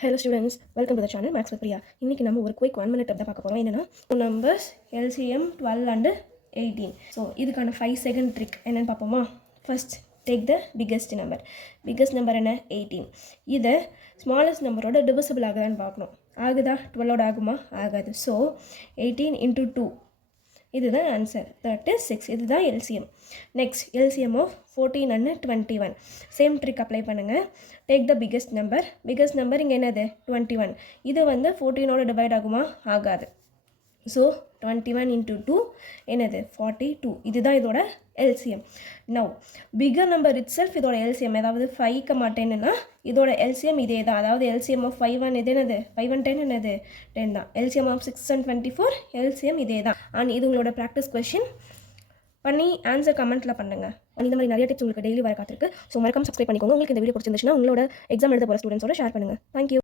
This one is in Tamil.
Hello students, welcome to the channel Max with Priya. இன்னைக்கு நம்ம ஒரு quick 1 minute தான் பார்க்க போறோம். என்னன்னா numbers LCM 12 and 18. So இதுக்கான 5 second trick என்னன்னு பார்ப்போமா? First take the biggest number. Biggest number என்ன? 18. இத smallest numberோட divisible ஆகுதான்னு பார்க்கணும். ஆகுதா? 12 ஓட ஆகுமா? ஆகாது. So 18 into 2. இதுதான் ஆன்சர். That is 6. இதுதான் LCM. Next LCM of 14 and 21. Same trick apply பண்ணுங்கள். Take the biggest number. Biggest number இங்கே என்னது? 21. இது வந்து 14ஓட டிவைட் ஆகுமா? ஆகாது. ஸோ 21 into 2 என்னது? 42. இதுதான் இதோட LCM. Now figure number it self இதோட எல்சிஎம் ஏதாவது 5 மாட்டேன்னா இதோட எல்சிஎம் இதே தான். அதாவது எல்சிஎம் ஆஃப் 5 1 இது என்னது? 5 1 10 என்னது? 10 தான். எல்சிஎம் ஆஃப் 6 and 24 எல்சிஎம் இதே தான். அண்ட் இது உங்களோட ப்ராக்டிஸ் கொஷின் பண்ணி ஆன்சர் கமெண்ட்டில் பண்ணுங்கள். அந்த மாதிரி நிறைய டிப்ஸ் உங்களுக்கு டெய்லி வர காத்திருக்கு. ஸோ மறக்காம சப்ஸ்கிரைப் பண்ணிக்கோங்க. உங்களுக்கு இந்த வீடியோ பிடிச்சிருந்துச்சுன்னா உங்களோட எக்ஸாம் எழுத போகிற ஸ்டூடெண்ட்ஸோட ஷேர் பண்ணுங்கள். தேங்க்யூ.